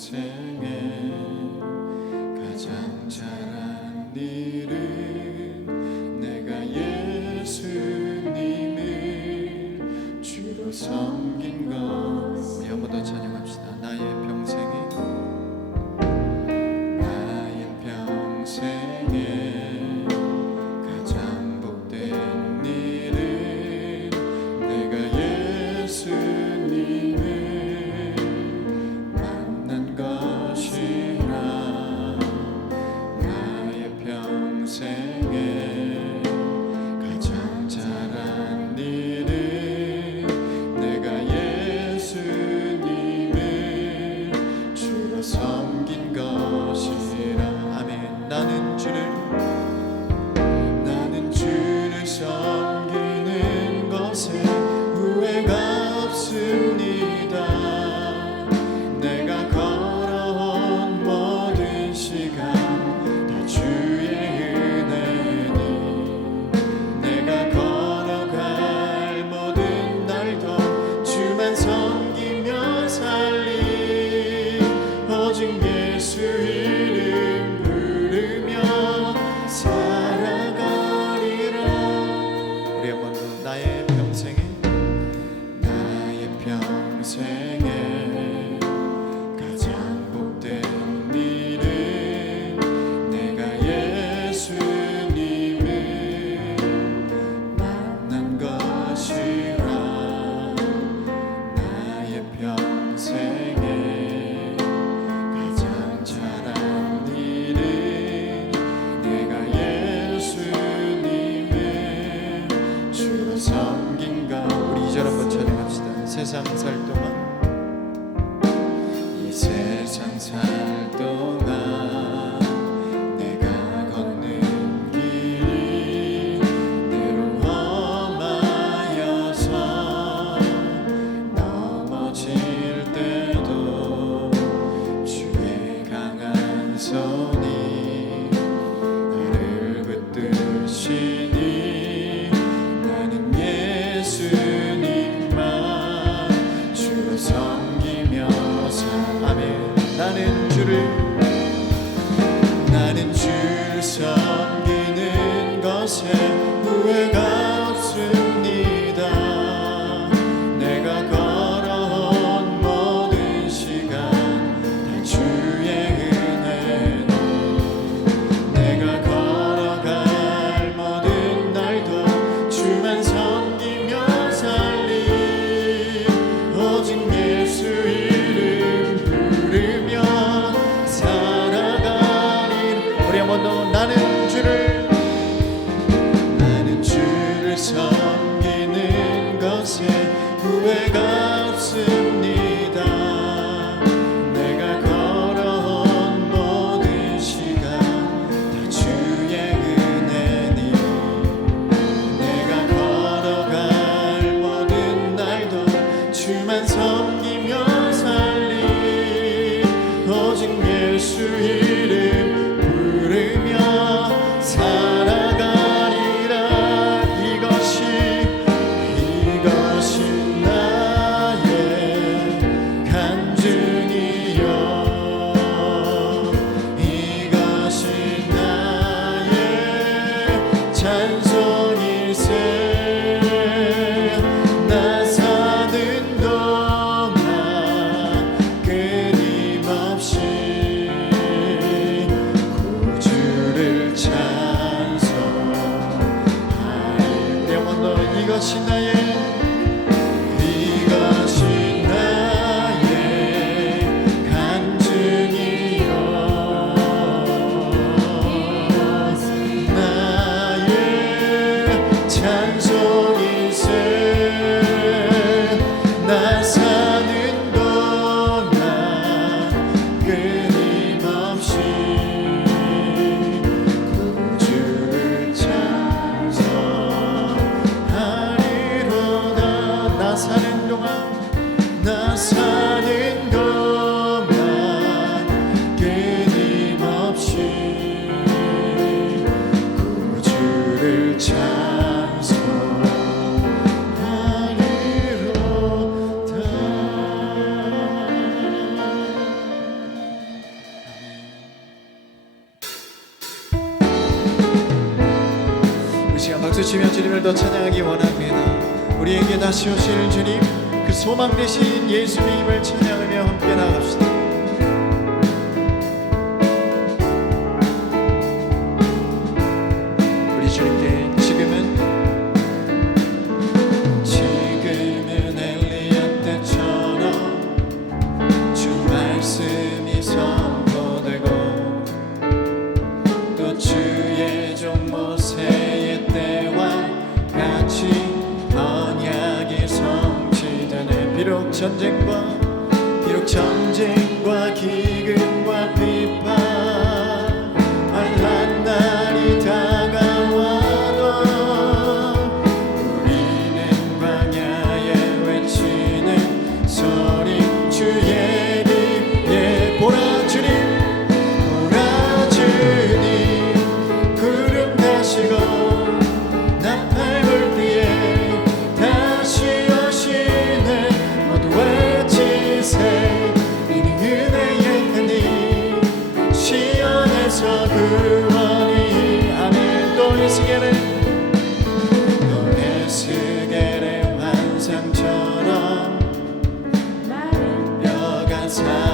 Mountain. 그 주시며 주님을 더 찬양하기 원합니다. 우리에게 다시 오실 주님, 그 소망 되신 예수님. Time.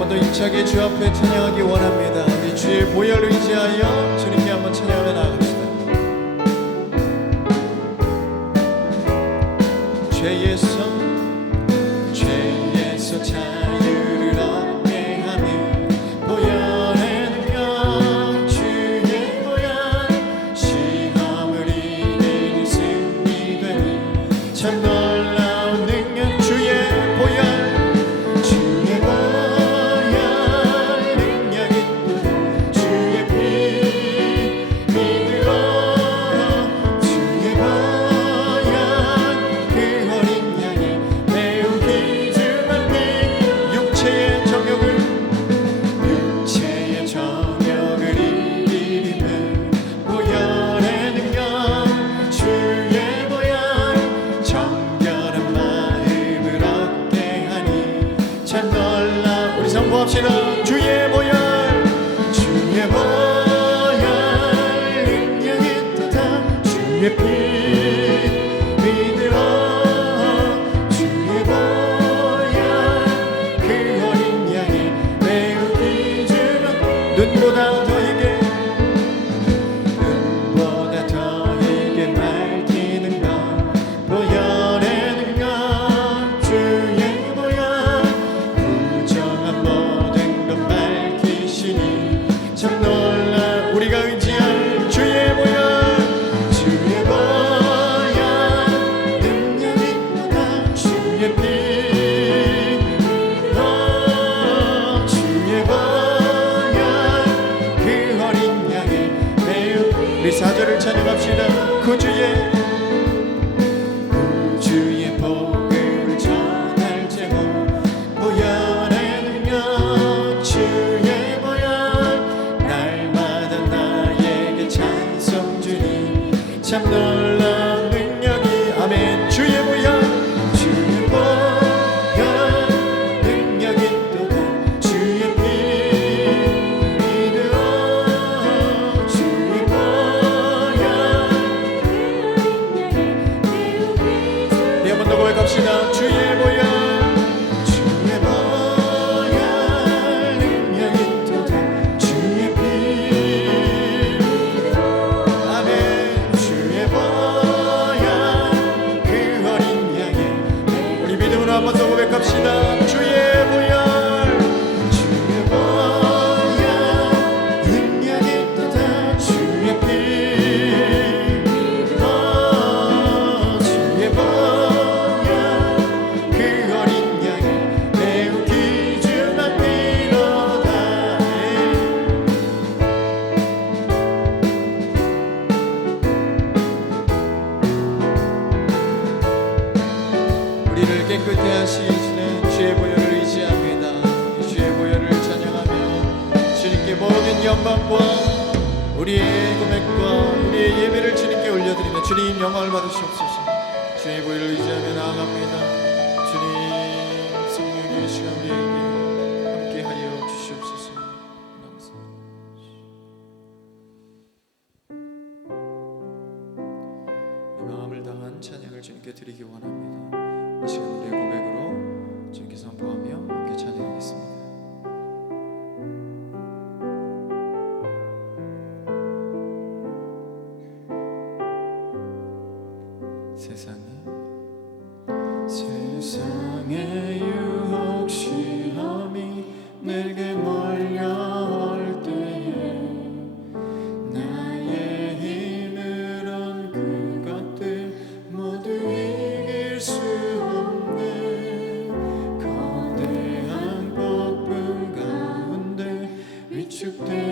한번 더 임차게 주 앞에 찬양하기 원합니다. 우리 주의 보혈 의지하여 주님께 한번 찬양하며 나갑시다. 죄의 성 참날 한번 더 고백합시다. 경배하시는 주의 보혈을 의지합니다. 주의 보혈을 찬양하며 주님께 모든 영광과 우리의 고백과 우리의 예배를 주님께 올려드리며 주님 영광을 받으시옵소서. 주의 보혈을 의지하며 나아갑니다. To de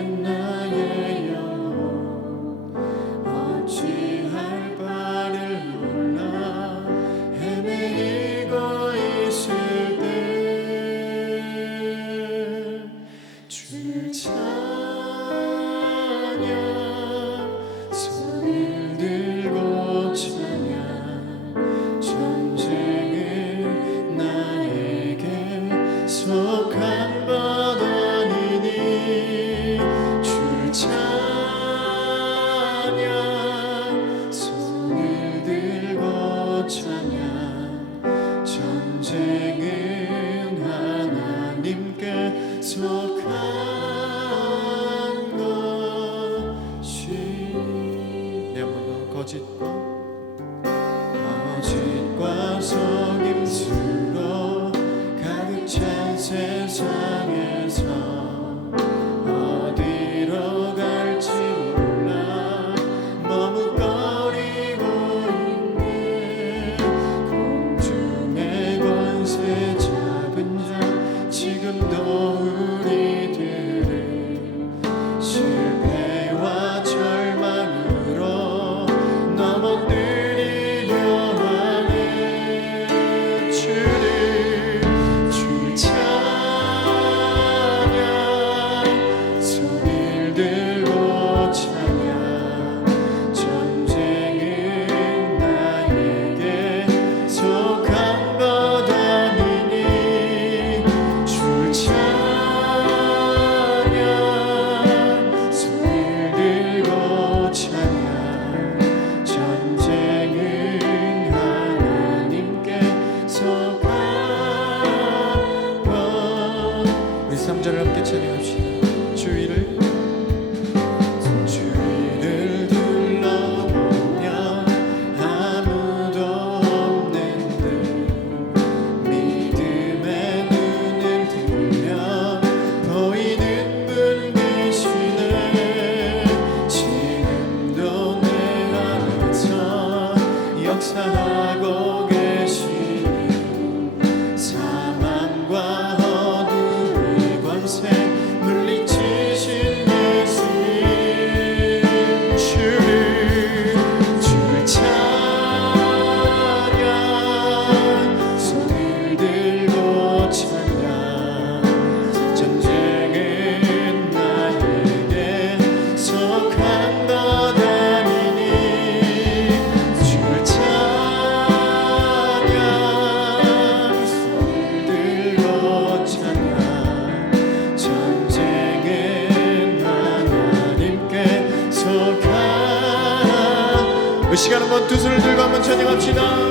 주를 찬양